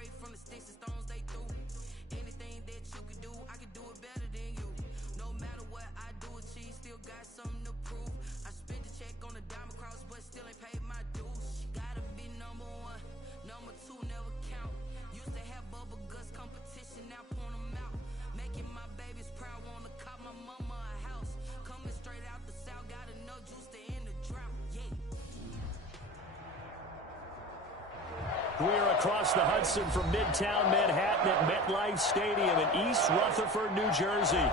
Separate from the sticks and stones they threw. Anything that you can do, I can do it better than you. No matter what I do, achieve, still got something to prove. I spent the check on the diamond cross, but still ain't paid my dues. Gotta be number one, number two never count. Used to have bubble guts competition, now point them out. Making my babies proud, wanna cop my mama a house. Coming straight out the south, got enough juice to end the drought. Yeah. We are across the Hudson from Midtown Manhattan at MetLife Stadium in East Rutherford, New Jersey.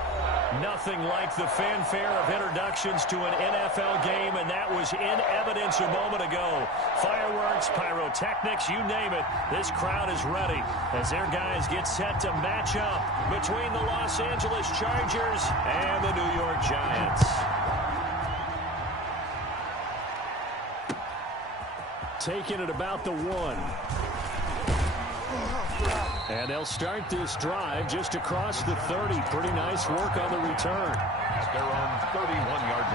Nothing like the fanfare of introductions to an NFL game, and that was in evidence a moment ago. Fireworks, pyrotechnics, you name it. This crowd is ready as their guys get set to match up between the Los Angeles Chargers and the New York Giants. Taking it about the 1. And they'll start this drive just across the 30. Pretty nice work on the return. At their own 31-yard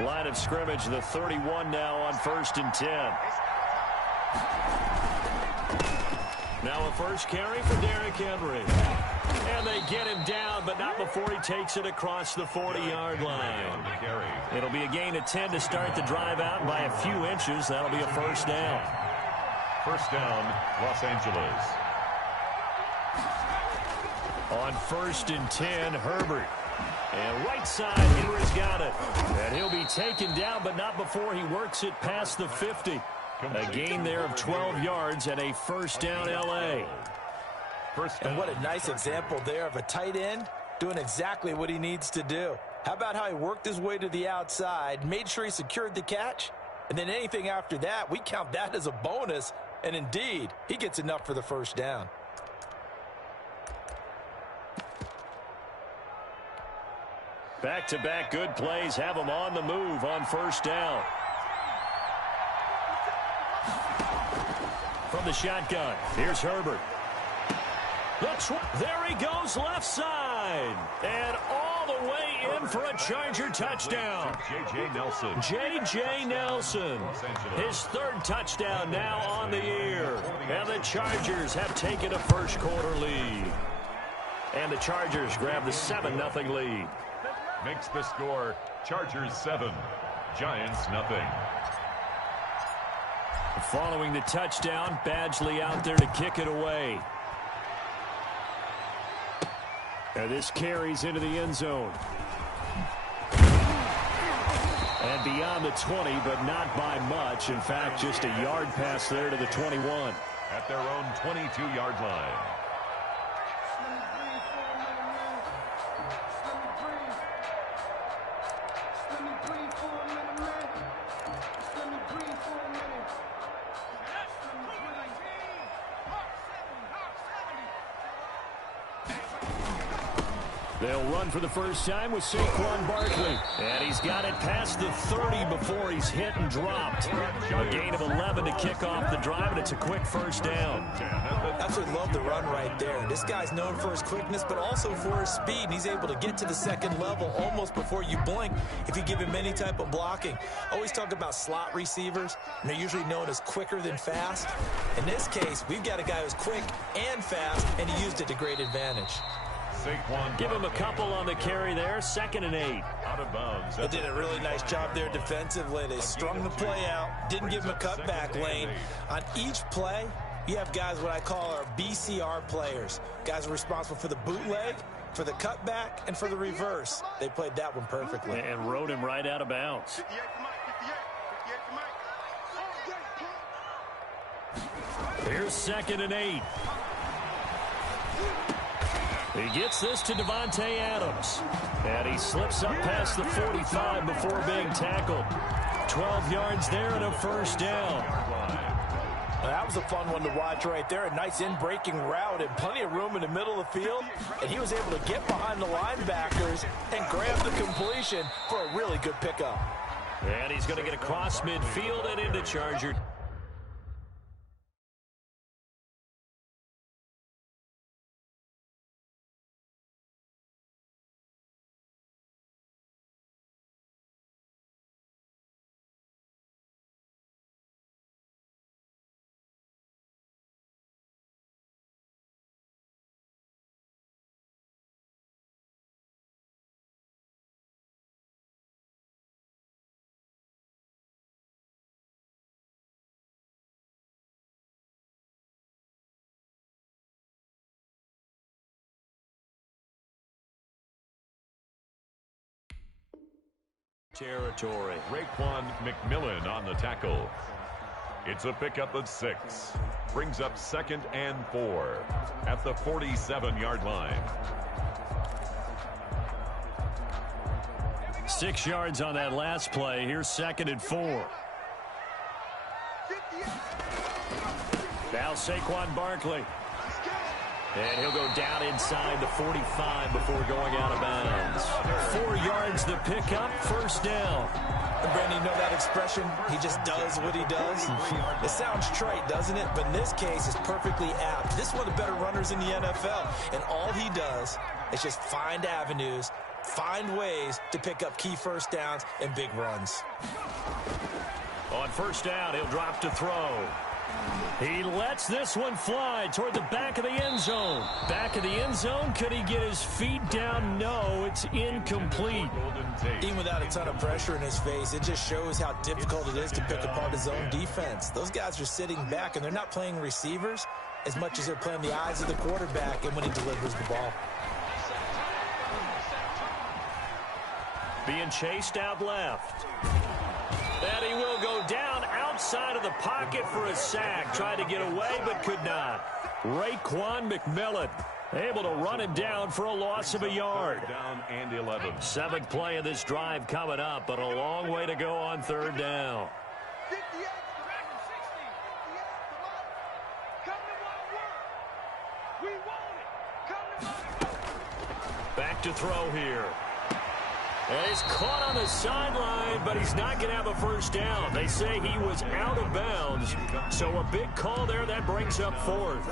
line. Line of scrimmage, the 31 now on 1st and 10. Now a first carry for Derrick Henry. And they get him down, but not before he takes it across the 40-yard line. It'll be a gain of 10 to start the drive out by a few inches. That'll be a first down. First down, Los Angeles. On 1st and 10, Herbert. And right side, Henry's got it. And he'll be taken down, but not before he works it past the 50. A gain there of 12 yards and a first down L.A. And what a nice example there of a tight end doing exactly what he needs to do. How about how he worked his way to the outside, made sure he secured the catch, and then anything after that, we count that as a bonus. And indeed, he gets enough for the first down. Back-to-back good plays have him on the move on first down. From the shotgun, here's Herbert. There he goes left side. And all the way in for a Charger touchdown. J.J. Nelson. J.J. Nelson. His 3rd touchdown now on the year. And the Chargers have taken a first-quarter lead. And the Chargers grab the 7-0 lead. Makes the score Chargers 7, Giants nothing. Following the touchdown, Badgley out there to kick it away. And this carries into the end zone. And beyond the 20, but not by much. In fact, just a yard pass there to the 21. At their own 22-yard line. They'll run for the first time with Saquon Barkley. And he's got it past the 30 before he's hit and dropped. A gain of 11 to kick off the drive, and it's a quick first down. Absolutely love the run right there. This guy's known for his quickness, but also for his speed. And he's able to get to the second level almost before you blink if you give him any type of blocking. Always talk about slot receivers, and they're usually known as quicker than fast. In this case, we've got a guy who's quick and fast, and he used it to great advantage. Give him a couple on the carry there. 2nd and 8. Out of bounds. They did a really nice job there defensively. They strung the play out, didn't give him a cutback lane. On each play, you have guys what I call our BCR players. Guys are responsible for the bootleg, for the cutback, and for the reverse. They played that one perfectly. And rode him right out of bounds. Here's 2nd and 8. He gets this to Devontae Adams. And he slips up past the 45 before being tackled. 12 yards there and a first down. That was a fun one to watch right there. A nice in-breaking route and plenty of room in the middle of the field. And he was able to get behind the linebackers and grab the completion for a really good pickup. And he's going to get across midfield and into Charger territory. CSMITHHOOKMEN1's on the tackle. It's a pickup of 6. Brings up 2nd and 4 at the 47-yard line. 6 yards on that last play. Here's 2nd and 4. Now Saquon Barkley. And he'll go down inside the 45 before going out of bounds. 4 yards the pickup, first down. And Brandon, you know that expression? He just does what he does. It sounds trite, doesn't it? But in this case, it's perfectly apt. This is one of the better runners in the NFL. And all he does is just find avenues, find ways to pick up key first downs and big runs. On first down, he'll drop to throw. He lets this one fly toward the back of the end zone. Back of the end zone, could he get his feet down? No, it's incomplete. Even without a ton of pressure in his face, it just shows how difficult it is to pick apart his own defense. Those guys are sitting back, and they're not playing receivers as much as they're playing the eyes of the quarterback and when he delivers the ball. Being chased out left. And he will go down outside of the pocket for a sack. Tried to get away, but could not. CSMITHHOOKMEN1 able to run him down for a loss of a yard. Down and 11. 7th play of this drive coming up, but a long way to go on third down. Back to throw here. And he's caught on the sideline, but he's not going to have a first down. They say he was out of bounds, so a big call there. That brings up 4th.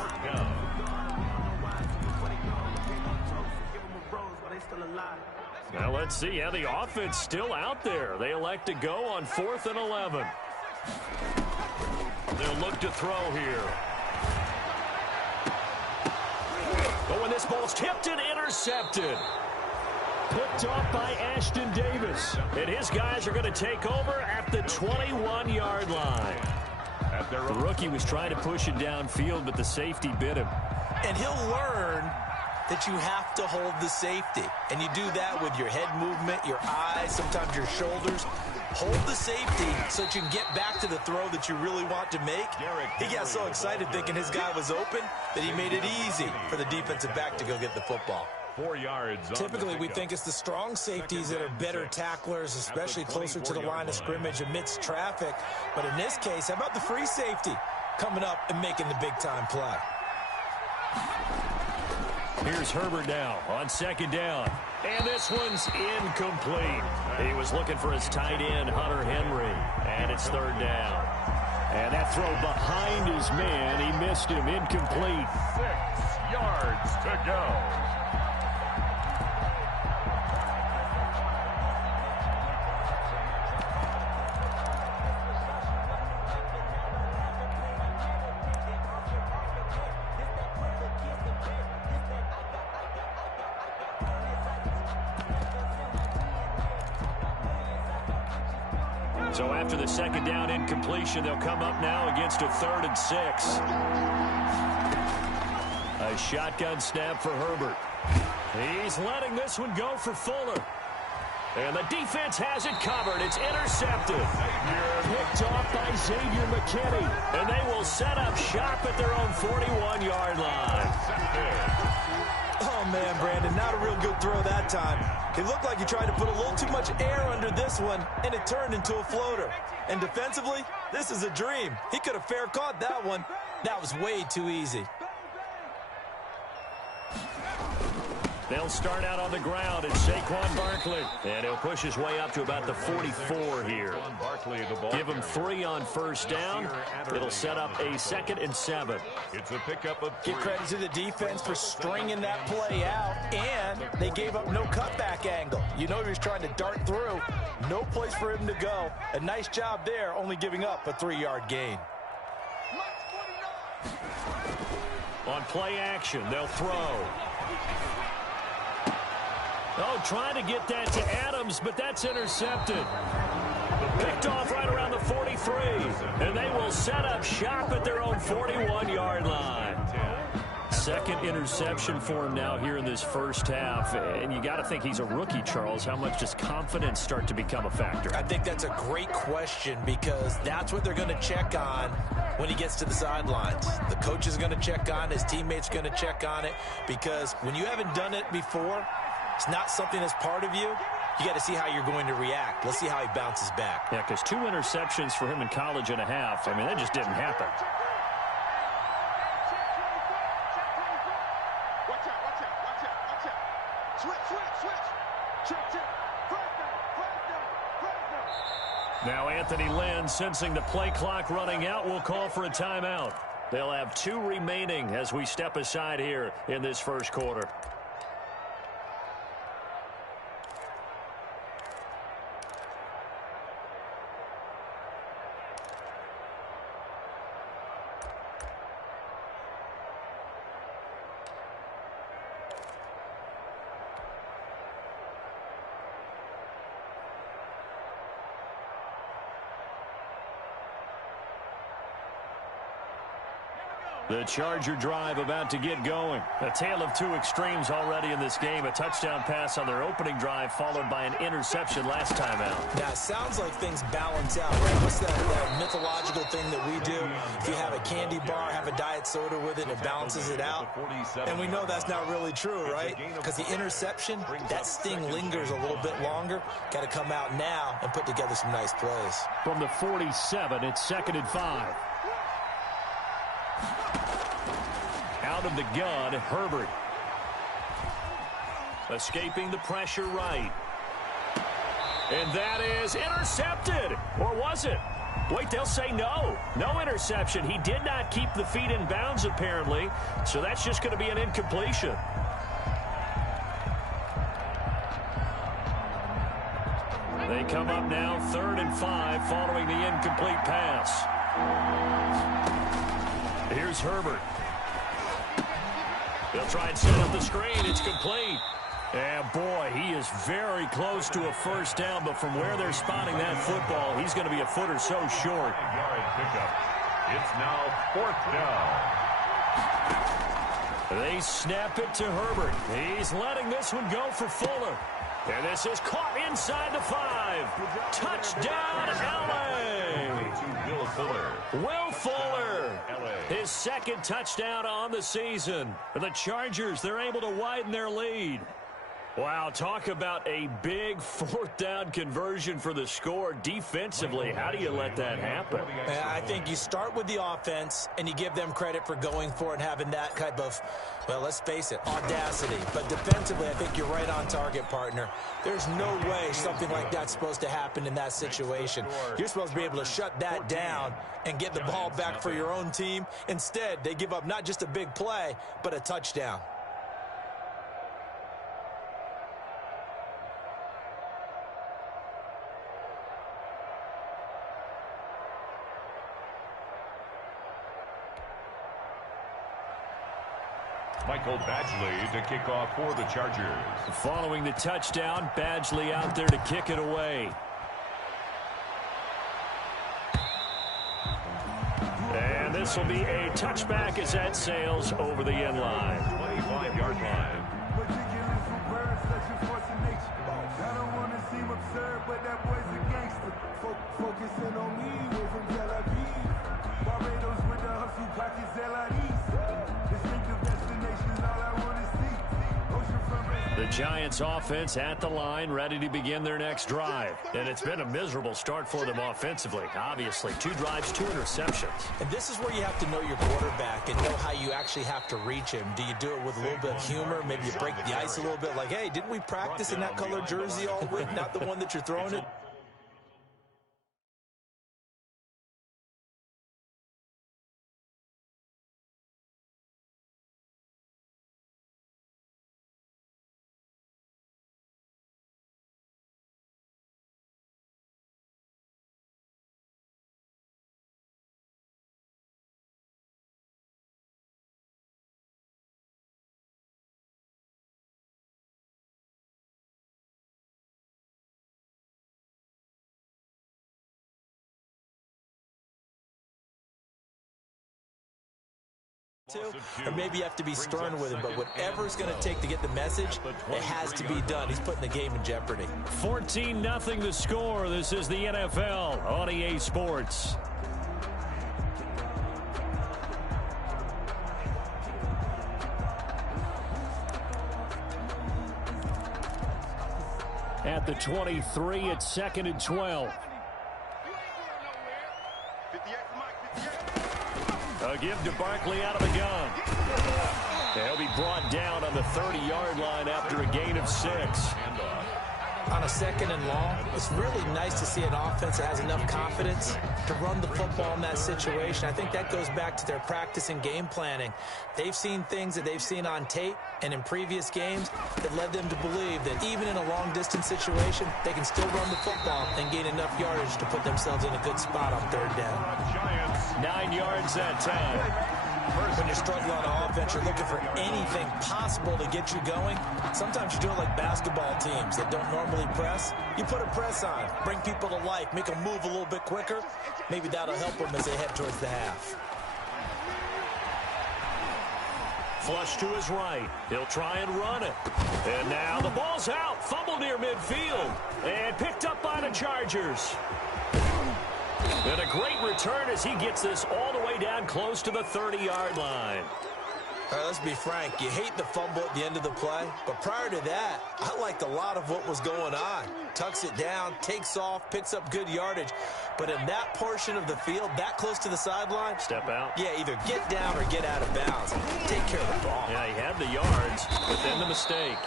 Now let's see how the offense still out there. They elect to go on 4th and 11. They'll look to throw here. Oh, and this ball's tipped and intercepted. Picked off by Ashton Davis. And his guys are going to take over at the 21-yard line. The rookie was trying to push it downfield, but the safety bit him. And he'll learn that you have to hold the safety. And you do that with your head movement, your eyes, sometimes your shoulders. Hold the safety so that you can get back to the throw that you really want to make. He got so excited thinking his guy was open that he made it easy for the defensive back to go get the football. 4 yards. Typically, we think it's the strong safeties that are better tacklers, especially closer to the line of scrimmage amidst traffic. But in this case, how about the free safety coming up and making the big-time play? Here's Herbert now on 2nd down. And this one's incomplete. He was looking for his tight end, Hunter Henry. And it's 3rd down. And that throw behind his man, he missed him, incomplete. 6 yards to go. So after the 2nd down incompletion, they'll come up now against a 3rd and 6. A shotgun snap for Herbert. He's letting this one go for Fuller. And the defense has it covered. It's intercepted. Picked off by Xavier McKinney. And they will set up shop at their own 41-yard line. Oh, man, Brandon, not a real good throw that time. It looked like he tried to put a little too much air under this one, and it turned into a floater. And defensively, this is a dream. He could have fair caught that one. That was way too easy. They'll start out on the ground. It's Saquon Barkley. And he'll push his way up to about the 44 here. Give him 3 on first down. It'll set up a 2nd and 7. It's a pickup of 3. Give credit to the defense for stringing that play out, and they gave up no cutback angle. You know he was trying to dart through. No place for him to go. A nice job there, only giving up a 3-yard gain. On play action, they'll throw. Oh, trying to get that to Adams, but that's intercepted. Picked off right around the 43. And they will set up shop at their own 41-yard line. second interception for him now here in this first half. And you got to think he's a rookie, Charles. How much does confidence start to become a factor? I think that's a great question because that's what they're going to check on when he gets to the sidelines. The coach is going to check on it. His teammates are going to check on it because when you haven't done it before, it's not something that's part of you. You got to see how you're going to react. Let's see how he bounces back. Yeah, because 2 interceptions for him in college and a half. I mean, that just didn't happen. Now Anthony Lynn, sensing the play clock running out, will call for a timeout. They'll have 2 remaining as we step aside here in this first quarter. The Charger drive about to get going. A tale of 2 extremes already in this game. A touchdown pass on their opening drive followed by an interception last time out. Now, it sounds like things balance out, right? What's that mythological thing that we do? If you have a candy bar, have a diet soda with it, it balances it out. And we know that's not really true, right? Because the interception, that sting lingers a little bit longer. Got to come out now and put together some nice plays. From the 47, it's 2nd and 5. Out of the gun, Herbert. Escaping the pressure right. And that is intercepted. Or was it? Wait, they'll say no. No interception. He did not keep the feet in bounds, apparently. So that's just going to be an incompletion. They come up now 3rd and 5 following the incomplete pass. Here's Herbert. They'll try and set up the screen. It's complete. And, boy, he is very close to a first down, but from where they're spotting that football, he's going to be a foot or so short. It's now 4th down. They snap it to Herbert. He's letting this one go for Fuller. And this is caught inside the 5. Touchdown, L.A. Will Fuller. Will Fuller. His 2nd touchdown on the season. For the Chargers, they're able to widen their lead. Wow, talk about a big 4th down conversion for the score. Defensively, how do you let that happen? I think you start with the offense, and you give them credit for going for it and having that type of, well, let's face it, audacity. But defensively, I think you're right on target, partner. There's no way something like that's supposed to happen in that situation. You're supposed to be able to shut that down and get the ball back for your own team. Instead, they give up not just a big play, but a touchdown. Michael Badgley to kick off for the Chargers. Following the touchdown, Badgley out there to kick it away. And this will be a touchback as that sails over the end line. 25-yard line. I don't want to seem absurd, but that boy's a gangster. Focusing on me, way from Tel Aviv. Barbados with the hustle pockets, LIDs. Distinctive destinations, all I want to see. Ocean front. The Giants offense at the line, ready to begin their next drive. And it's been a miserable start for them offensively. Obviously, 2 drives, 2 interceptions. And this is where you have to know your quarterback and know how you actually have to reach him. Do you do it with a little bit of humor? Maybe you break the ice a little bit like, hey, didn't we practice in that colored jersey all week? Not the one that you're throwing it. or maybe you have to be stern with him, but whatever it's going to take to get the message, it has to be done. He's putting the game in jeopardy. 14-0 the score. This is the NFL on EA Sports. At the 23, it's 2nd and 12. A give to Barkley out of the gun. He'll be brought down on the 30-yard line after a gain of 6. On a 2nd and long, it's really nice to see an offense that has enough confidence to run the football in that situation. I think that goes back to their practice and game planning. They've seen things that they've seen on tape and in previous games that led them to believe that even in a long-distance situation, they can still run the football and gain enough yardage to put themselves in a good spot on 3rd down. 9 yards that time. When you're struggling on offense, you're looking for anything possible to get you going. Sometimes you do it like basketball teams that don't normally press. You put a press on, bring people to life, make them move a little bit quicker. Maybe that'll help them as they head towards the half. Flush to his right. He'll try and run it. And now the ball's out. Fumble near midfield. And picked up by the Chargers. And a great return as he gets this all the way down close to the 30-yard line. All right, let's be frank. You hate the fumble at the end of the play, but prior to that, I liked a lot of what was going on. Tucks it down, takes off, picks up good yardage. But in that portion of the field, that close to the sideline, step out. Yeah, either get down or get out of bounds. Take care of the ball. Yeah, he had the yards, but then the mistake.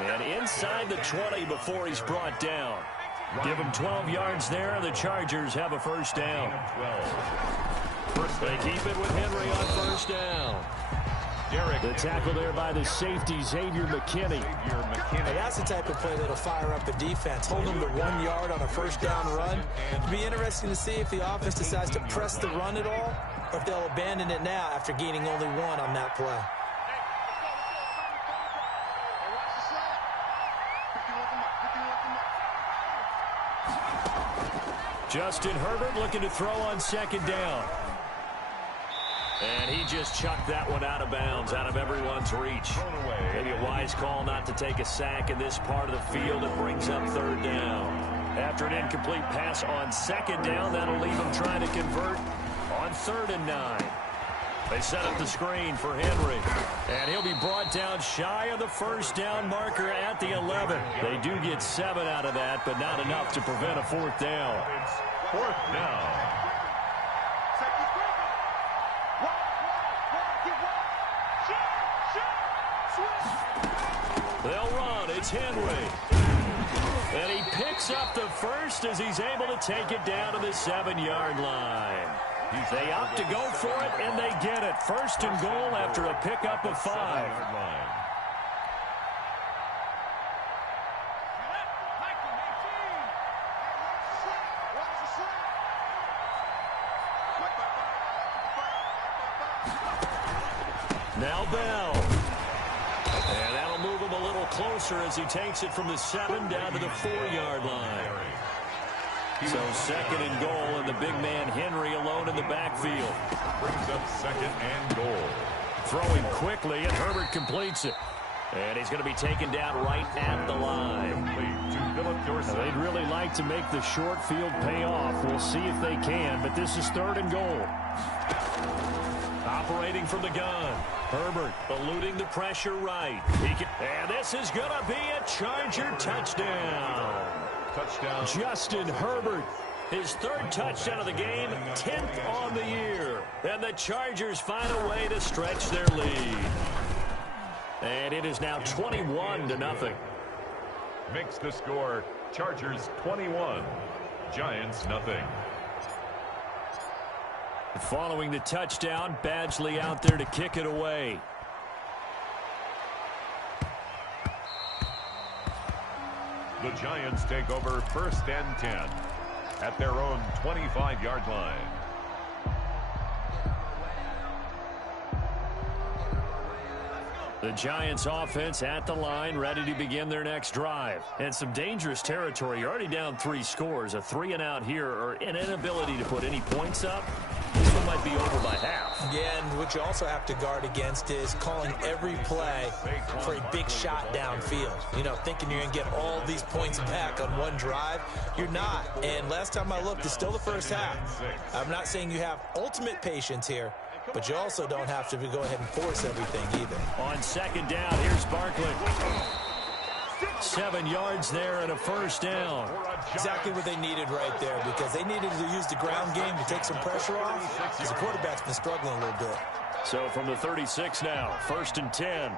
And inside the 20 before he's brought down. Give him 12 yards there, and the Chargers have a 1st down. They keep it with Henry on 1st down. The tackle there by the safety, Xavier McKinney. And that's the type of play that'll fire up a defense. Hold them to 1 yard on a 1st down run. It'll be interesting to see if the offense decides to press the run at all, or if they'll abandon it now after gaining only 1 on that play. Justin Herbert looking to throw on 2nd down. And he just chucked that one out of bounds, out of everyone's reach. Maybe a wise call not to take a sack in this part of the field. It brings up 3rd down. After an incomplete pass on 2nd down, that'll leave him trying to convert on 3rd and 9. They set up the screen for Henry. And he'll be brought down shy of the 1st down marker at the 11. They do get 7 out of that, but not enough to prevent a 4th down. 4th down. They'll run. It's Henry. And he picks up the 1st as he's able to take it down to the 7-yard line. They opt to go for it, and they get it. 1st and goal after a pickup of 5. Now Bell. And that'll move him a little closer as he takes it from the 7 down to the 4-yard line. So 2nd and goal, and the big man Henry alone in the backfield. Brings up 2nd and goal. Throwing quickly, and Herbert completes it. And he's going to be taken down right at the line. They'd really like to make the short field pay off. We'll see if they can, but this is 3rd and goal. Operating from the gun. Herbert eluding the pressure right. And this is going to be a Charger touchdown. Justin Herbert, his 3rd touchdown of the game, 10th on the year. And the Chargers find a way to stretch their lead. And it is now 21-0. Makes the score Chargers 21, Giants nothing. Following the touchdown, Badgley out there to kick it away. The Giants take over 1st and 10 at their own 25-yard line. The Giants offense at the line, ready to begin their next drive. And some dangerous territory. You're already down 3 scores. A 3-and-out here, or an inability to put any points up. This one might be over by half. Yeah, and what you also have to guard against is calling every play for a big shot downfield. You know, thinking you're going to get all these points back on one drive. You're not. And last time I looked, it's still the first half. I'm not saying you have ultimate patience here, but you also don't have to go ahead and force everything either. On second down, here's Barkley. 7 yards there and a first down. Exactly what they needed right there, because they needed to use the ground game to take some pressure off, because the quarterback's been struggling a little bit. So from the 36 now, 1st and 10.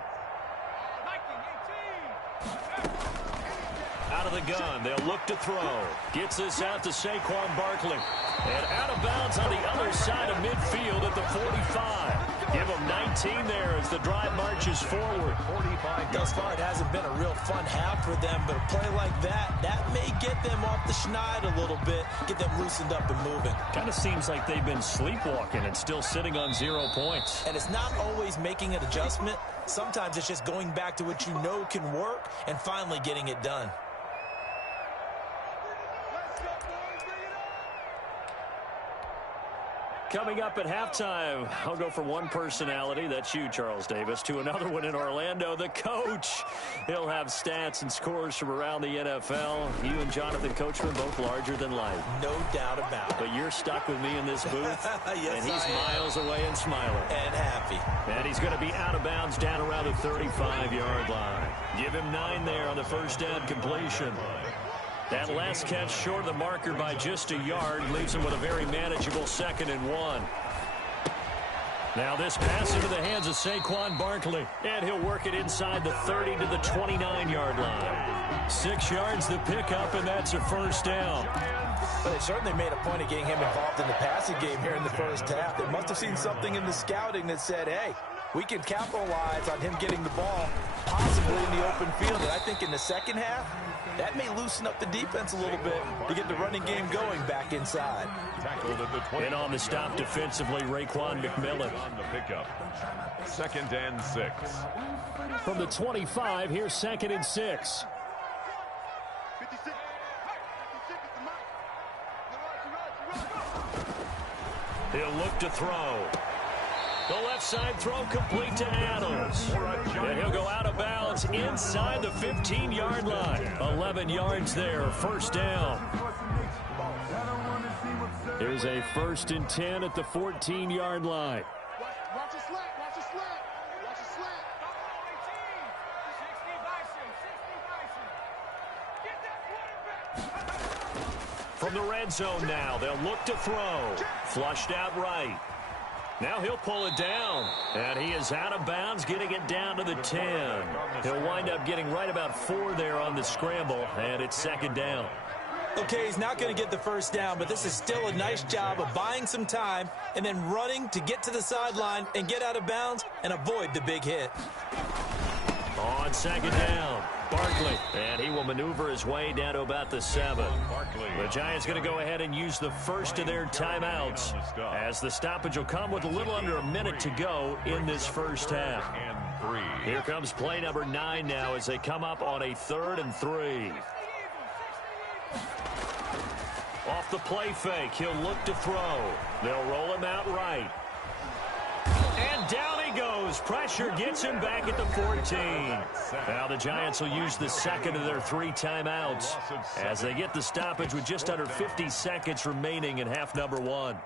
Out of the gun, they'll look to throw. Gets this out to Saquon Barkley. And out of bounds on the other side of midfield at the 45. Give them 19 there as the drive marches forward. Thus far, it hasn't been a real fun half for them, but a play like that may get them off the schneid a little bit, get them loosened up and moving. Kind of seems like they've been sleepwalking and still sitting on 0 points. And it's not always making an adjustment. Sometimes it's just going back to what you know can work and finally getting it done. Coming up at halftime, I'll go from one personality, that's you, Charles Davis, to another one in Orlando, the coach. He'll have stats and scores from around the NFL. You and Jonathan Coachman both larger than life. No doubt about it. But you're stuck with me in this booth, yes, and he's miles away and smiling. And happy. And he's going to be out of bounds down around the 35-yard line. Give him 9 there on the first down completion. That last catch short of the marker by just a yard leaves him with a very manageable 2nd and 1. Now this pass into the hands of Saquon Barkley, and he'll work it inside the 30 to the 29-yard line. 6 yards the pickup, and that's a first down. But they certainly made a point of getting him involved in the passing game here in the first half. They must have seen something in the scouting that said, hey, we can capitalize on him getting the ball possibly in the open field. And I think in the second half, that may loosen up the defense a little bit to get the running game going back inside. And on the stop defensively, Raekwon McMillan. On the pickup. 2nd and 6. From the 25, here's 2nd and 6. He'll look to throw. The left side throw complete to Adams. And he'll go out of bounds inside the 15-yard line. 11 yards there, first down. Here's a 1st and 10 at the 14-yard line. Watch a slant, watch a slant, watch a slant. From the red zone now, they'll look to throw. Flushed out right. Now he'll pull it down, and he is out of bounds, getting it down to the 10. He'll wind up getting right about 4 there on the scramble, and it's 2nd down. Okay, he's not going to get the first down, but this is still a nice job of buying some time and then running to get to the sideline and get out of bounds and avoid the big hit. On 2nd down, Barkley, and he will maneuver his way down to about the 7. The Giants going to go ahead and use the first of their timeouts, as the stoppage will come with a little under a minute to go in this first half. Here comes play number 9 now as they come up on a 3rd and 3. Off the play fake, he'll look to throw. They'll roll him out right. And down he goes. Pressure gets him back at the 14. Now the Giants will use the 2nd of their 3 timeouts as they get the stoppage with just under 50 seconds remaining in half number 1.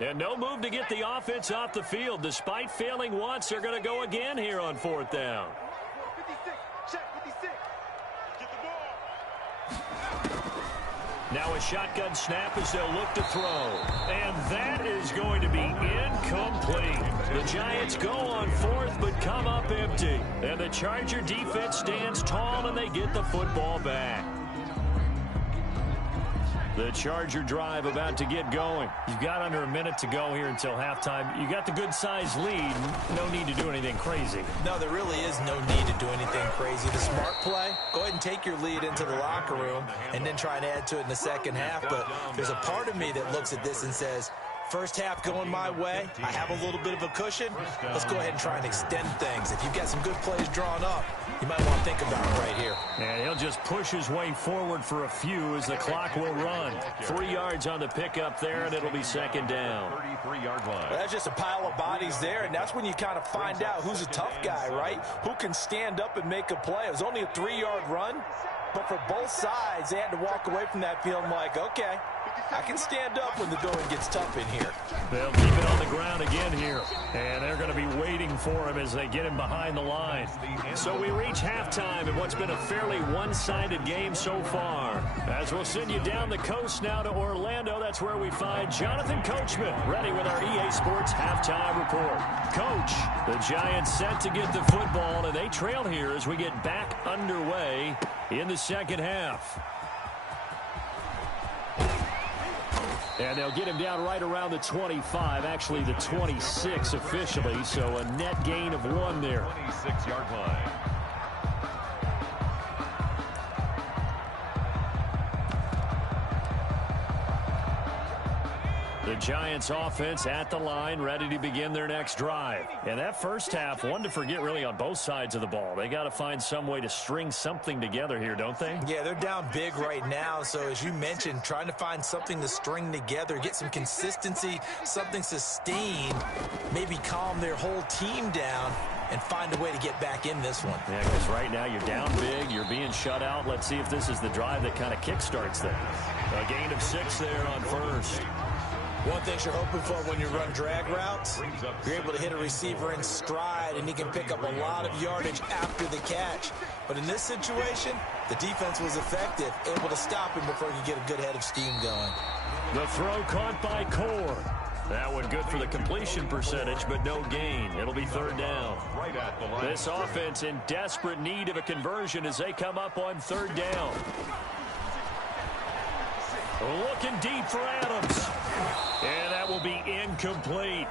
And no move to get the offense off the field. Despite failing once, they're going to go again here on 4th down. 56, check 56. Get the ball. Now a shotgun snap as they'll look to throw. And that is going to be incomplete. The Giants go on 4th but come up empty. And the Charger defense stands tall and they get the football back. The Charger drive about to get going. You've got under a minute to go here until halftime. You got the good-sized lead. No need to do anything crazy. No, there really is no need to do anything crazy. The smart play, go ahead and take your lead into the locker room and then try and add to it in the second half. But there's a part of me that looks at this and says, first half going my way, I have a little bit of a cushion. Let's go ahead and try and extend things. If you've got some good plays drawn up, you might want to think about it right here. And he'll just push his way forward for a few as the clock will run. 3 yards on the pickup there, and it'll be second down. 33-yard line. Well, that's just a pile of bodies there, and that's when you kind of find out who's a tough guy, right? Who can stand up and make a play. It was only a 3-yard run, but for both sides, they had to walk away from that feeling like, okay, I can stand up when the going gets tough in here. They'll keep it on the ground again here. And they're going to be waiting for him as they get him behind the line. So we reach halftime in what's been a fairly one-sided game so far. As we'll send you down the coast now to Orlando, that's where we find Jonathan Coachman ready with our EA Sports Halftime Report. Coach, the Giants set to get the football, and they trail here as we get back underway in the second half. And they'll get him down right around the 25, actually the 26 officially, so a net gain of 1 there. 26-yard line. The Giants offense at the line, ready to begin their next drive. And that first half, one to forget really on both sides of the ball. They got to find some way to string something together here, don't they? Yeah, they're down big right now. So as you mentioned, trying to find something to string together, get some consistency, something sustained, maybe calm their whole team down and find a way to get back in this one. Yeah, because right now you're down big, you're being shut out. Let's see if this is the drive that kind of kickstarts things. A gain of 6 there on first. One thing you're hoping for when you run drag routes, you're able to hit a receiver in stride, and he can pick up a lot of yardage after the catch. But in this situation, the defense was effective, able to stop him before he could get a good head of steam going. The throw caught by Core. That one good for the completion percentage, but no gain. It'll be third down. Right at the line. This offense in desperate need of a conversion as they come up on third down. Looking deep for Adams. And that will be incomplete.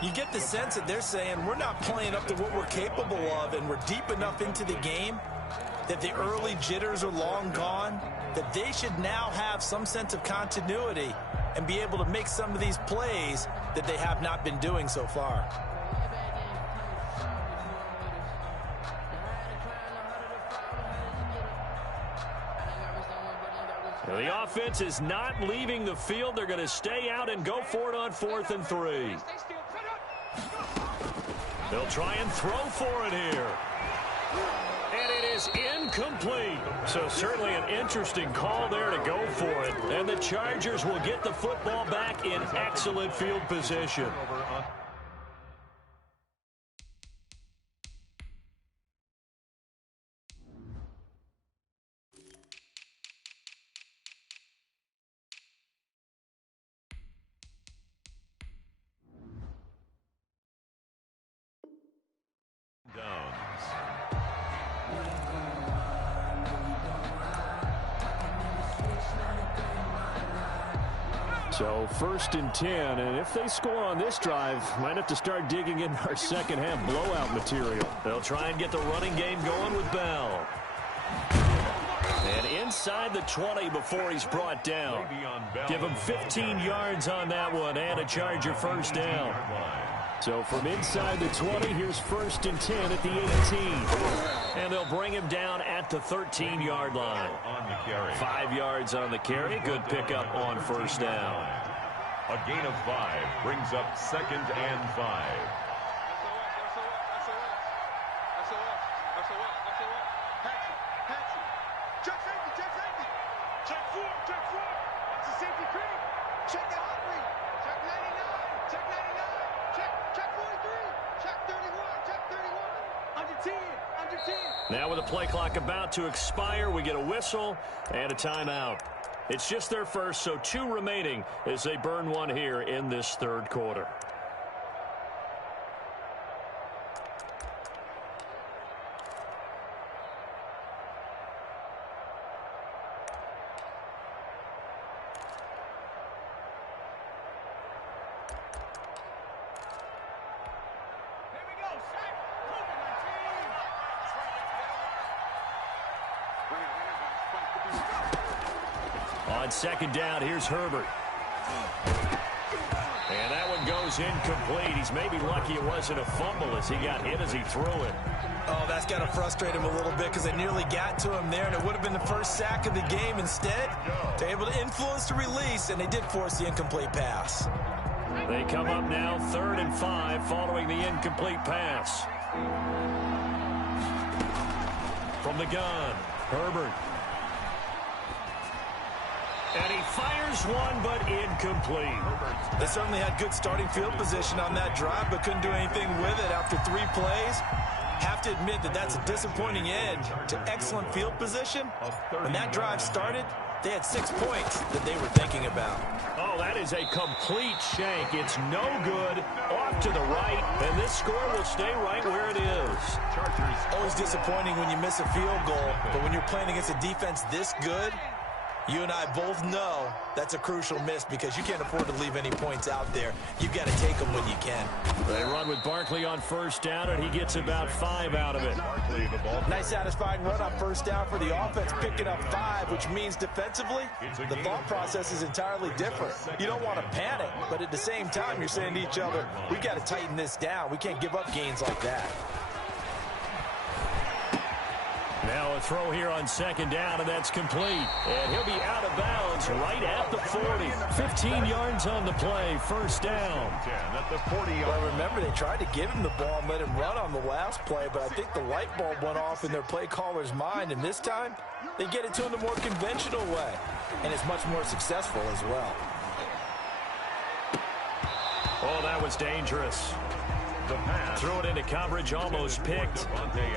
You get the sense that they're saying we're not playing up to what we're capable of, and we're deep enough into the game that the early jitters are long gone, that they should now have some sense of continuity and be able to make some of these plays that they have not been doing so far. The offense is not leaving the field. They're going to stay out and go for it on 4th and 3. They'll try and throw for it here. And it is incomplete. So certainly an interesting call there to go for it. And the Chargers will get the football back in excellent field position. So 1st and 10, and if they score on this drive, might have to start digging in our second half blowout material. They'll try and get the running game going with Bell. And inside the 20 before he's brought down. Give him 15 yards on that one and a Charger first down. So from inside the 20, here's 1st and 10 at the 18. And they'll bring him down at the 13-yard line. 5 yards on the carry. Good pickup on first down. A gain of 5 brings up 2nd and 5. Now with the play clock about to expire, we get a whistle and a timeout. It's just their first, so 2 remaining as they burn one here in this third quarter. on second down. Here's Herbert. And that one goes incomplete. He's maybe lucky it wasn't a fumble as he got hit as he threw it. Oh, that's got to frustrate him a little bit because they nearly got to him there, and it would have been the first sack of the game. Instead, they're able to influence the release, and they did force the incomplete pass. They come up now 3rd and 5 following the incomplete pass. From the gun, Herbert. And he fires one, but incomplete. They certainly had good starting field position on that drive, but couldn't do anything with it after 3 plays. Have to admit that that's a disappointing end to excellent field position. When that drive started, they had 6 points that they were thinking about. Oh, that is a complete shank. It's no good. Off to the right, and this score will stay right where it is. Always disappointing when you miss a field goal, but when you're playing against a defense this good, you and I both know that's a crucial miss because you can't afford to leave any points out there. You've got to take them when you can. They run with Barkley on first down, and he gets about 5 out of it. Nice satisfying run on first down for the offense, picking up 5, which means defensively, the thought process is entirely different. You don't want to panic, but at the same time, you're saying to each other, we've got to tighten this down. We can't give up gains like that. Now a throw here on second down, and that's complete. And he'll be out of bounds right at the 40. 15 yards on the play, first down. Well, remember, they tried to give him the ball and let him run on the last play, but I think the light bulb went off in their play caller's mind, and this time, they get it to him the more conventional way, and it's much more successful as well. Oh, that was dangerous. Threw it into coverage, almost picked,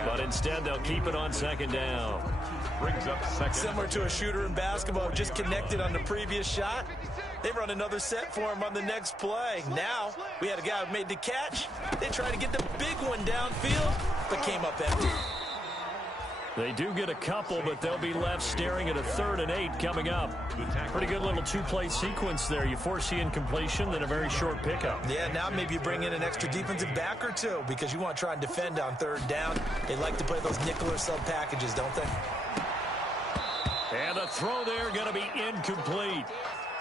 but instead they'll keep it on second down. Similar to a shooter in basketball, just connected on the previous shot. They run another set for him on the next play. Now, we had a guy who made the catch. They tried to get the big one downfield, but came up empty. They do get a couple, but they'll be left staring at a 3rd and 8 coming up. Pretty good little 2-play sequence there. You force the incompletion, then a very short pickup. Yeah, now maybe you bring in an extra defensive back or two because you want to try and defend on 3rd down. They like to play those nickel or sub packages, don't they? And a throw there going to be incomplete.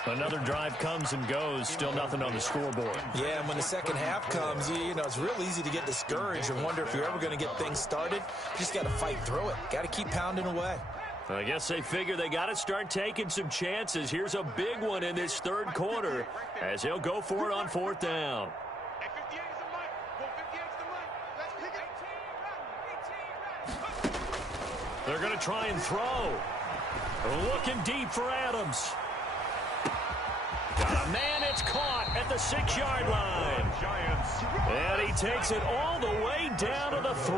Another drive comes and goes, still nothing on the scoreboard. Yeah, and when the second half comes, you know, it's real easy to get discouraged and wonder if you're ever going to get things started. You just got to fight through it. Got to keep pounding away. I guess they figure they got to start taking some chances. Here's a big one in this 3rd quarter as he'll go for it on 4th down. They're going to try and throw. Looking deep for Adams. Got a man, it's caught at the 6-yard line. And he takes it all the way down to the 3.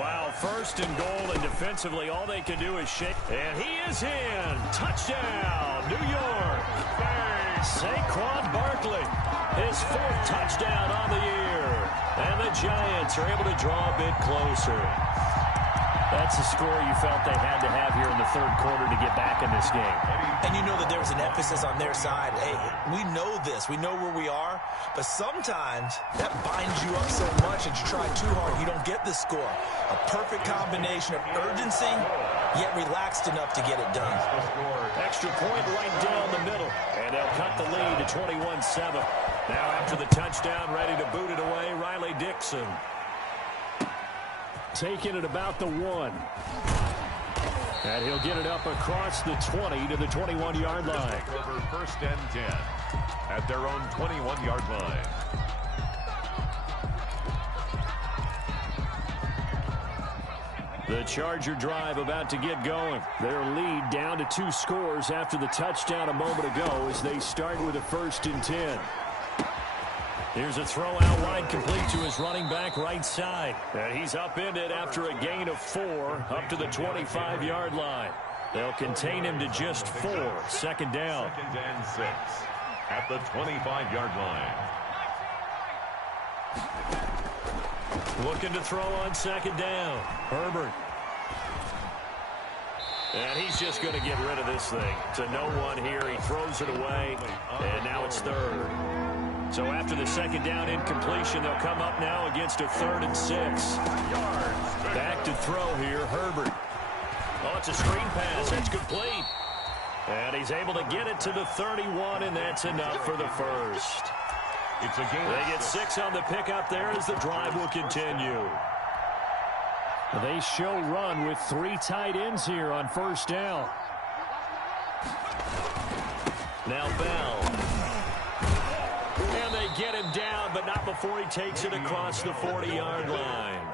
Wow, 1st and goal, and defensively all they can do is shake. And he is in. Touchdown, New York. Saquon Barkley, his 4th touchdown on the year. And the Giants are able to draw a bit closer. That's the score you felt they had to have here in the 3rd quarter to get back in this game. And you know that there was an emphasis on their side. Hey, we know this. We know where we are. But sometimes that binds you up so much that you try too hard, you don't get the score. A perfect combination of urgency, yet relaxed enough to get it done. Extra point right down the middle. And they'll cut the lead to 21-7. Now after the touchdown, ready to boot it away, Riley Dixon. Taking it about the 1. And he'll get it up across the 20 to the 21-yard line. Over 1st and 10 at their own 21-yard line. The Charger drive about to get going. Their lead down to 2 scores after the touchdown a moment ago as they start with a 1st and 10. Here's a throw out wide, complete to his running back right side. And he's upended after a gain of 4 up to the 25-yard line. They'll contain him to just 4. 2nd down. 2nd and 6 at the 25-yard line. Looking to throw on 2nd down. Herbert. And he's just going to get rid of this thing. To no one here. He throws it away. And now it's 3rd. So after the 2nd down incompletion, they'll come up now against a 3rd and 6. Back to throw here, Herbert. Oh, it's a screen pass. That's complete. And he's able to get it to the 31, and that's enough for the first. It's a game. They get 6 on the pickup there as the drive will continue. They show run with 3 tight ends here on first down. Now Bell. And they get him down, but not before he takes it across the 40-yard line.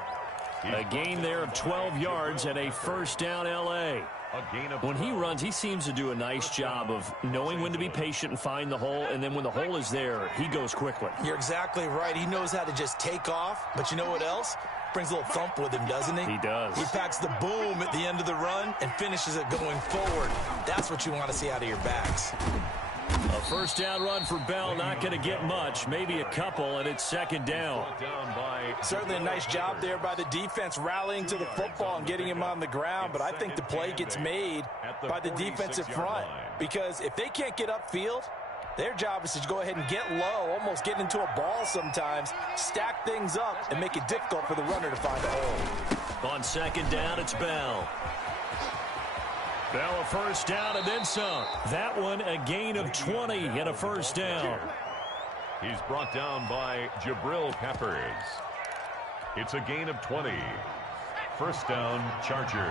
A gain there of 12 yards and a first down L.A. When he runs, he seems to do a nice job of knowing when to be patient and find the hole, and then when the hole is there, he goes quickly. You're exactly right. He knows how to just take off, but you know what else? Brings a little thump with him, doesn't he? He does. He packs the boom at the end of the run and finishes it going forward. That's what you want to see out of your backs. A first down run for Bell, not going to get much, maybe a couple, and it's second down. Certainly a nice job there by the defense rallying to the football and getting him on the ground, but I think the play gets made by the defensive front because if they can't get upfield, their job is to go ahead and get low, almost get into a ball sometimes, stack things up, and make it difficult for the runner to find a hole. On second down, it's Bell. Bell a first down and then some. That one a gain of 20 and a first down. He's brought down by Jabril Peppers. It's a gain of 20. First down, Chargers.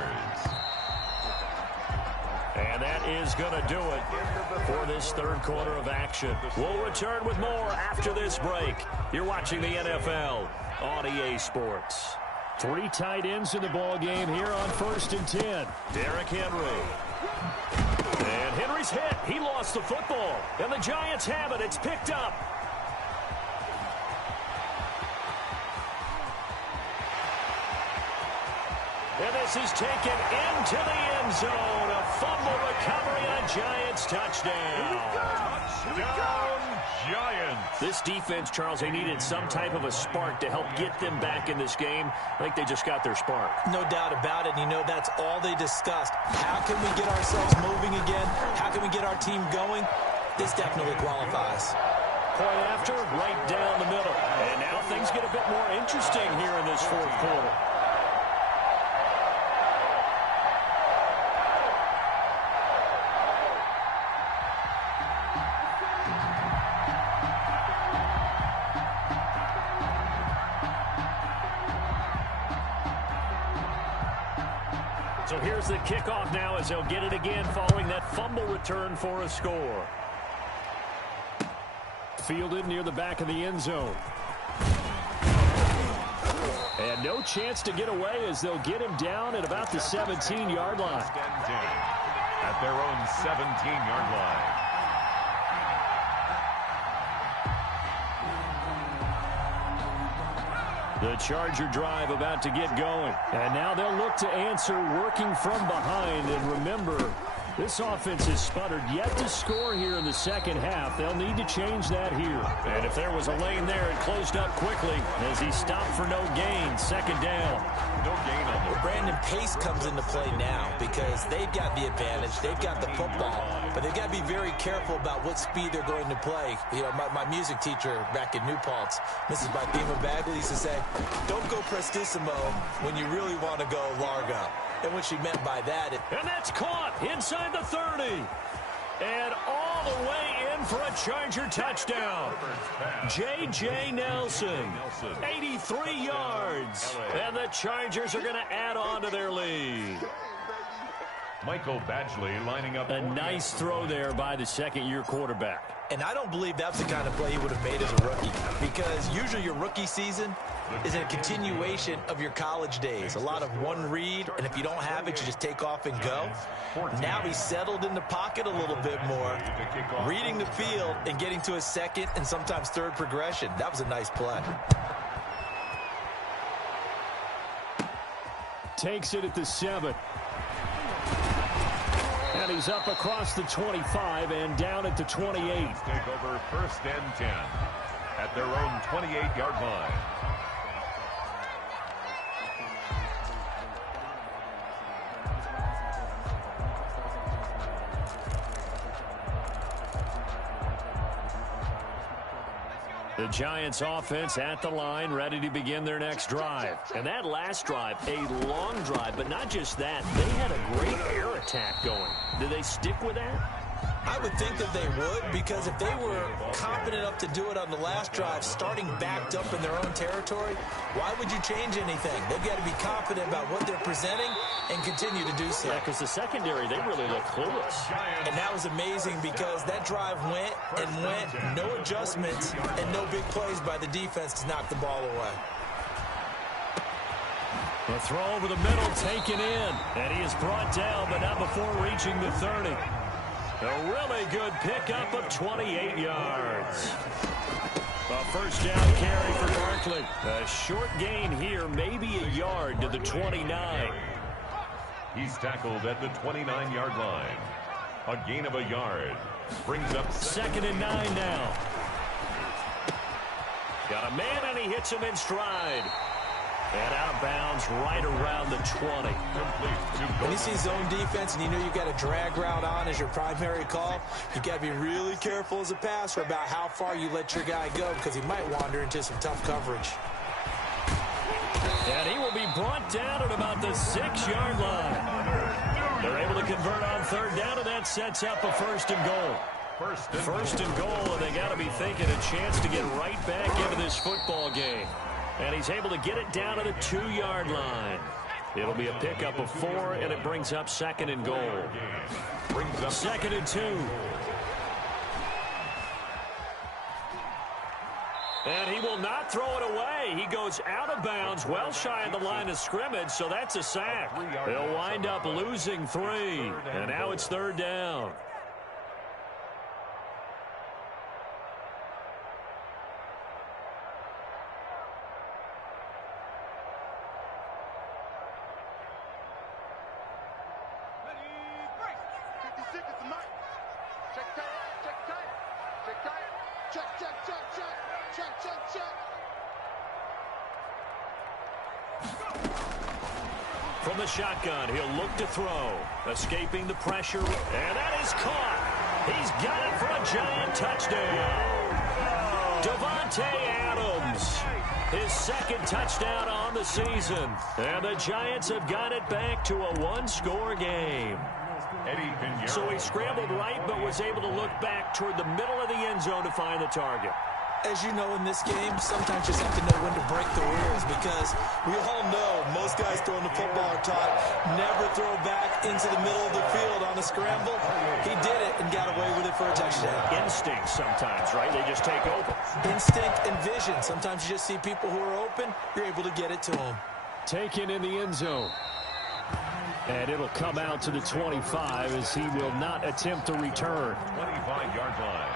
And that is going to do it for this third quarter of action. We'll return with more after this break. You're watching the NFL on EA Sports. 3 tight ends in the ball game here on 1st and 10. Derrick Henry. And Henry's hit. He lost the football. And the Giants have it. It's picked up. And this is taken into the end zone. A fumble recovery and a Giants touchdown. Touchdown, Giants. This defense, Charles, they needed some type of a spark to help get them back in this game. I think they just got their spark. No doubt about it. And you know, that's all they discussed. How can we get ourselves moving again? How can we get our team going? This definitely qualifies. Point after, right down the middle. And now things get a bit more interesting here in this fourth quarter. So here's the kickoff now as they'll get it again following that fumble return for a score. Fielded near the back of the end zone. And no chance to get away as they'll get him down at about the 17-yard line. At their own 17-yard line. The Charger drive about to get going. And now they'll look to answer working from behind. And remember, this offense has sputtered yet to score here in the second half. They'll need to change that here. And if there was a lane there, it closed up quickly as he stopped for no gain. Second down. No gain on the Brandon, pace comes into play now because they've got the advantage. They've got the football, but they've got to be very careful about what speed they're going to play. You know, my music teacher back in New Paltz, Mrs. Bathema Bagley, used to say, don't go prestissimo when you really want to go largo. And what she meant by that is... And that's caught inside the 30. And all the way in for a Charger touchdown. J.J. Nelson, 83 yards. And the Chargers are going to add on to their lead. Michael Badgley lining up. A nice throw there by the second-year quarterback. And I don't believe that's the kind of play he would have made as a rookie, because usually your rookie season is a continuation of your college days. A lot of one read, and if you don't have it, you just take off and go. Now he's settled in the pocket a little bit more, reading the field and getting to a second and sometimes third progression. That was a nice play. Takes it at the 7. And he's up across the 25 and down at the 28. Take over 1st and 10 at their own 28-yard line. The Giants offense at the line, ready to begin their next drive. And that last drive, a long drive, but not just that. They had a great air attack going. Do they stick with that? I would think that they would, because if they were confident enough to do it on the last drive, starting backed up in their own territory, why would you change anything? They've got to be confident about what they're presenting and continue to do so. Yeah, because the secondary, they really look clueless. And that was amazing because that drive went and went, no adjustments, and no big plays by the defense to knock the ball away. The throw over the middle taken in, and he is brought down, but not before reaching the 30. A really good pickup of 28 yards. A first down carry for Barkley. A short gain here, maybe a yard to the 29. He's tackled at the 29-yard line. A gain of a yard. Brings up second and 9 now. Got a man, and he hits him in stride. And out of bounds right around the 20. When you see zone defense and you know you've got a drag route on as your primary call, you've got to be really careful as a passer about how far you let your guy go, because he might wander into some tough coverage. And he will be brought down at about the 6-yard line. They're able to convert on third down, and that sets up a first and goal. First and goal, and they got to be thinking a chance to get right back into this football game. And he's able to get it down to the 2-yard line. It'll be a pickup of 4, and it brings up second and goal. Second and 2. And he will not throw it away. He goes out of bounds, well shy of the line of scrimmage, so that's a sack. They'll wind up losing 3, and now it's third down. From the shotgun, he'll look to throw. Escaping the pressure, and that is caught. He's got it for a Giant touchdown. Davante Adams, his second touchdown on the season. And the Giants have got it back to a one-score game. So he scrambled right, but was able to look back toward the middle of the end zone to find the target. As you know, in this game, sometimes you just have to know when to break the rules, because we all know most guys throwing the football are taught never throw back into the middle of the field on a scramble. He did it and got away with it for a touchdown. Instinct sometimes, right? They just take over. Instinct and vision. Sometimes you just see people who are open, you're able to get it to them. Taken in the end zone. And it'll come out to the 25 as he will not attempt to return. 25-yard line.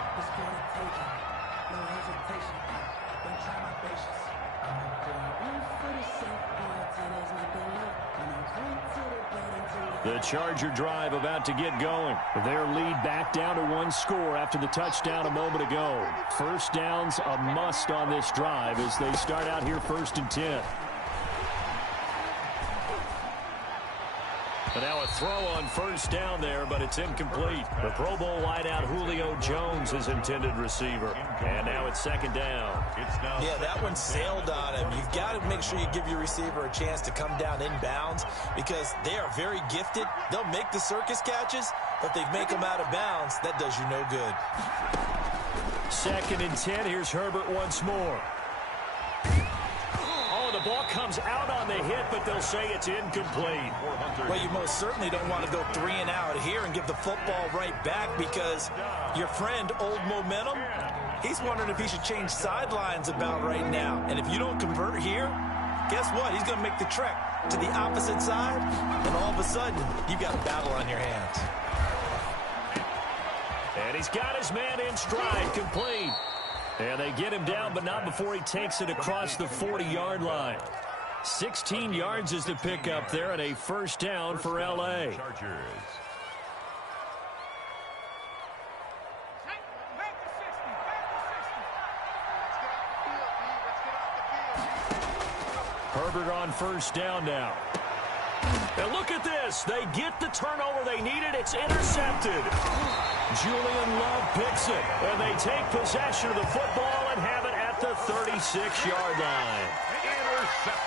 The Charger drive about to get going. Their lead back down to 1 score after the touchdown a moment ago. First down's a must on this drive as they start out here 1st and 10. And now a throw on first down there, but it's incomplete. The Pro Bowl wideout Julio Jones is intended receiver. And now it's 2nd down. Yeah, that one sailed on him. You've got to make sure you give your receiver a chance to come down inbounds, because they are very gifted. They'll make the circus catches, but if they make them out of bounds, that does you no good. 2nd and 10. Here's Herbert once more. The ball comes out on the hit, but they'll say it's incomplete. Well, you most certainly don't want to go 3 and out here and give the football right back, because your friend, Old Momentum, he's wondering if he should change sidelines about right now. And if you don't convert here, guess what? He's going to make the trek to the opposite side, and all of a sudden, you've got a battle on your hands. And he's got his man in stride, complete. And they get him down, but not before he takes it across the 40-yard line. 16 yards is the pickup there, and a first down for L.A. Herbert on first down now. And look at this. They get the turnover they needed. It's intercepted. Julian Love picks it, and they take possession of the football and have it at 36-yard line.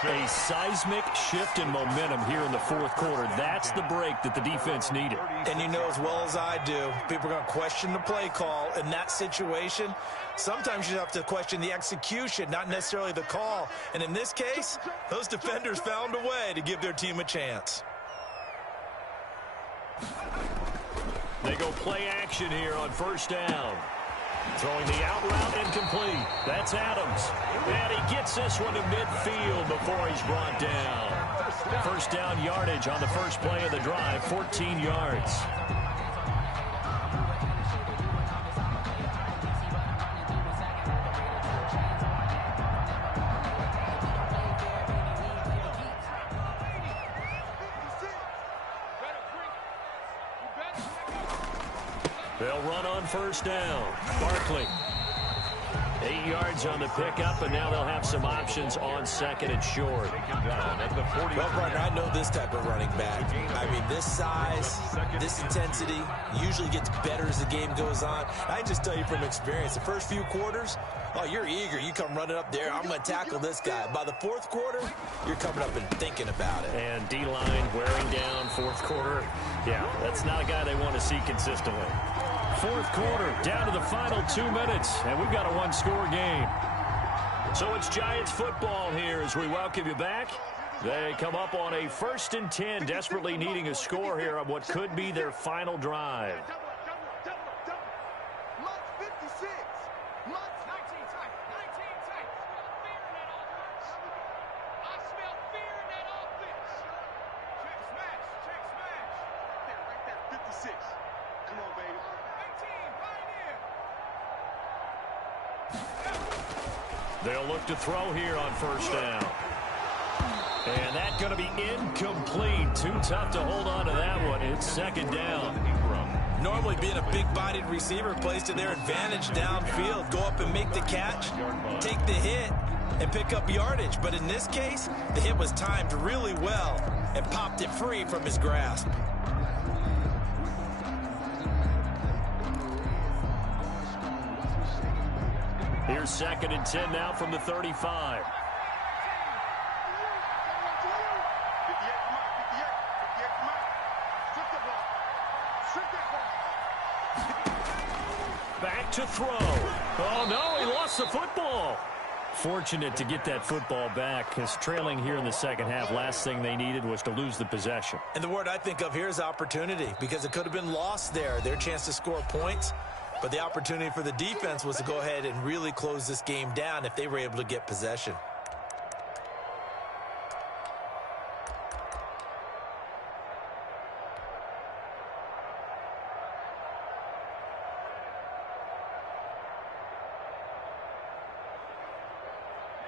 A seismic shift in momentum here in the fourth quarter. That's the break that the defense needed. And you know as well as I do, people are going to question the play call in that situation. Sometimes you have to question the execution, not necessarily the call. And in this case, those defenders found a way to give their team a chance. They go play action here on first down. Throwing the out route incomplete. That's Adams. And he gets this one to midfield before he's brought down. First down yardage on the first play of the drive, 14 yards. They'll run on first down. Barkley. 8 yards on the pickup, and now they'll have some options on second and short. Well, partner, I know this type of running back. I mean, this size, this intensity usually gets better as the game goes on. I can just tell you from experience, the first few quarters, oh, you're eager. You come running up there, I'm going to tackle this guy. By the fourth quarter, you're coming up and thinking about it. And D-line wearing down fourth quarter. Yeah, that's not a guy they want to see consistently. Fourth quarter, down to the final 2 minutes, and we've got a one-score game. So it's Giants football here as we welcome you back. They come up on a 1st and 10, desperately needing a score here on what could be their final drive. They'll look to throw here on first down. And that's going to be incomplete. Too tough to hold on to that one. It's second down. Normally being a big-bodied receiver plays to their advantage downfield. Go up and make the catch, take the hit, and pick up yardage. But in this case, the hit was timed really well and popped it free from his grasp. Here's 2nd and 10 now from the 35. Back to throw. Oh, no, he lost the football. Fortunate to get that football back, because trailing here in the second half, last thing they needed was to lose the possession. And the word I think of here is opportunity, because it could have been lost there. Their chance to score points. But the opportunity for the defense was to go ahead and really close this game down if they were able to get possession.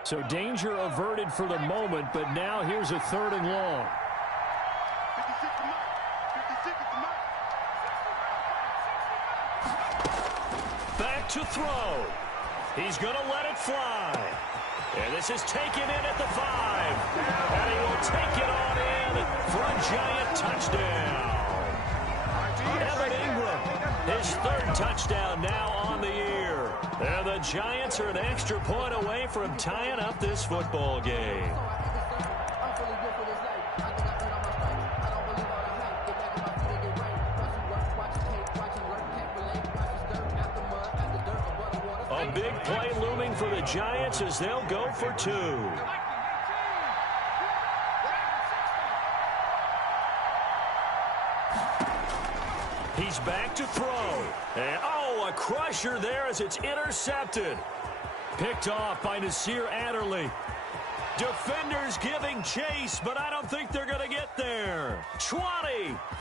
So danger averted for the moment, but now here's a 3rd and long. Back to throw. He's going to let it fly. And this is taken in at the 5. And he will take it on in for a Giant touchdown. Evan Ingram, his 3rd touchdown now on the year. And the Giants are an extra point away from tying up this football game. A big play looming for the Giants as they'll go for 2. He's back to throw. And, oh, a crusher there as it's intercepted. Picked off by Nasir Adderley. Defenders giving chase, but I don't think they're going to get there. 20.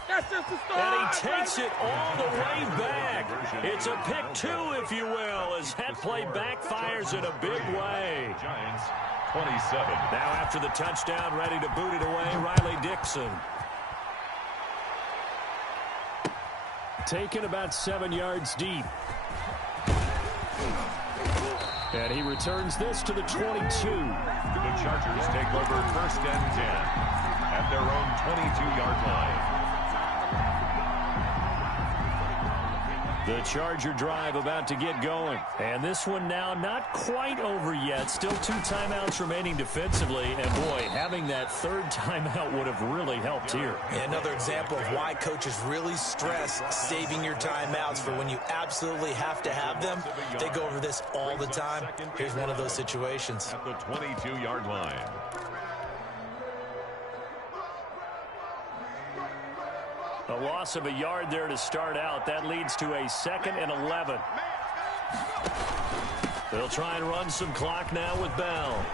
That's just the start. And he takes it all the way back. It's a pick 2, if you will, as that play backfires in a big way. Giants, 27. Now after the touchdown, ready to boot it away, Riley Dixon. Taken about 7 yards deep. And he returns this to the 22. The Chargers take over 1st and 10 at their own 22-yard line. The Charger drive about to get going. And this one now not quite over yet. Still 2 timeouts remaining defensively. And, boy, having that third timeout would have really helped here. Yeah, another example of why coaches really stress saving your timeouts for when you absolutely have to have them. They go over this all the time. Here's one of those situations. At the 22-yard line. A loss of a yard there to start out. That leads to a 2nd and 11. They'll try and run some clock now with Bell.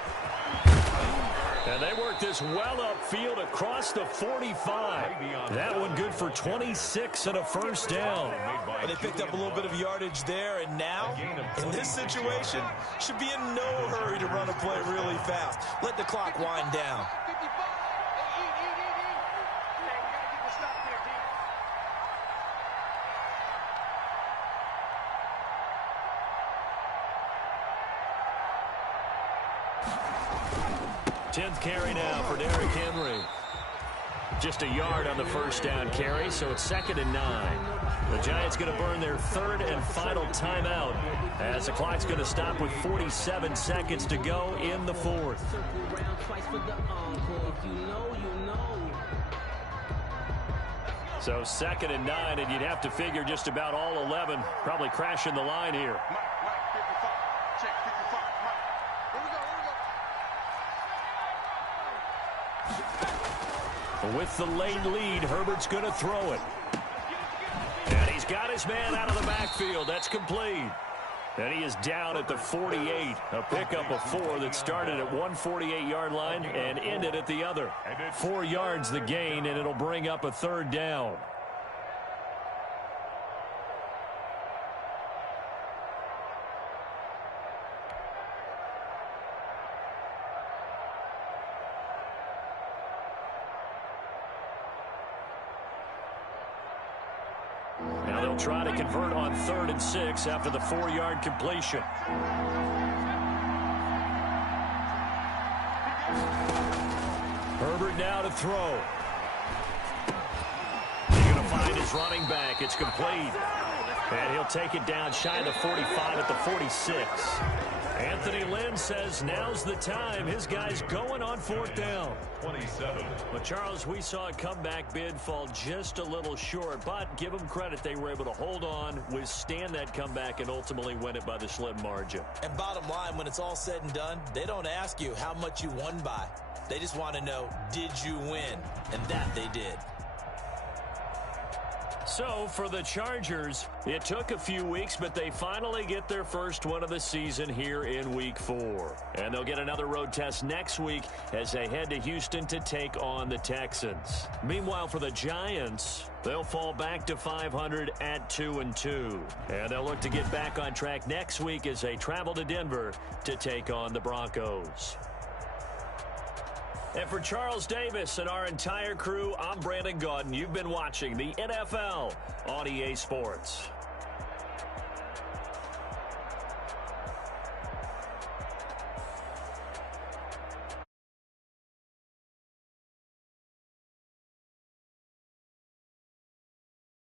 And they work this well upfield across the 45. That one good for 26 and a first down. And they picked up a little bit of yardage there, and now, in this situation, should be in no hurry to run a play really fast. Let the clock wind down. 10th carry now for Derrick Henry. Just a yard on the first down carry, so it's 2nd and 9. The Giants going to burn their 3rd and final timeout as the clock's going to stop with 47 seconds to go in the 4th. So 2nd and 9, and you'd have to figure just about all 11 probably crashing the line here. With the late lead, Herbert's going to throw it. And he's got his man out of the backfield. That's complete. And he is down at the 48. A pickup of 4 that started at 148-yard line and ended at the other. 4 yards the gain, and it'll bring up a 3rd down. Try to convert on 3rd and 6 after the 4-yard completion. Herbert now to throw. He's going to find his running back. It's complete. And he'll take it down shy of the 45 at the 46. Anthony Lynn says now's the time. His guy's going on 4th down. 27. But, Charles, we saw a comeback bid fall just a little short, but give them credit. They were able to hold on, withstand that comeback, and ultimately win it by the slim margin. And bottom line, when it's all said and done, they don't ask you how much you won by. They just want to know, did you win? And that they did. So, for the Chargers, it took a few weeks, but they finally get their first one of the season here in Week 4. And they'll get another road test next week as they head to Houston to take on the Texans. Meanwhile, for the Giants, they'll fall back to 500 at 2-2. And they'll look to get back on track next week as they travel to Denver to take on the Broncos. And for Charles Davis and our entire crew, I'm Brandon Gaudin. You've been watching the NFL on EA Sports.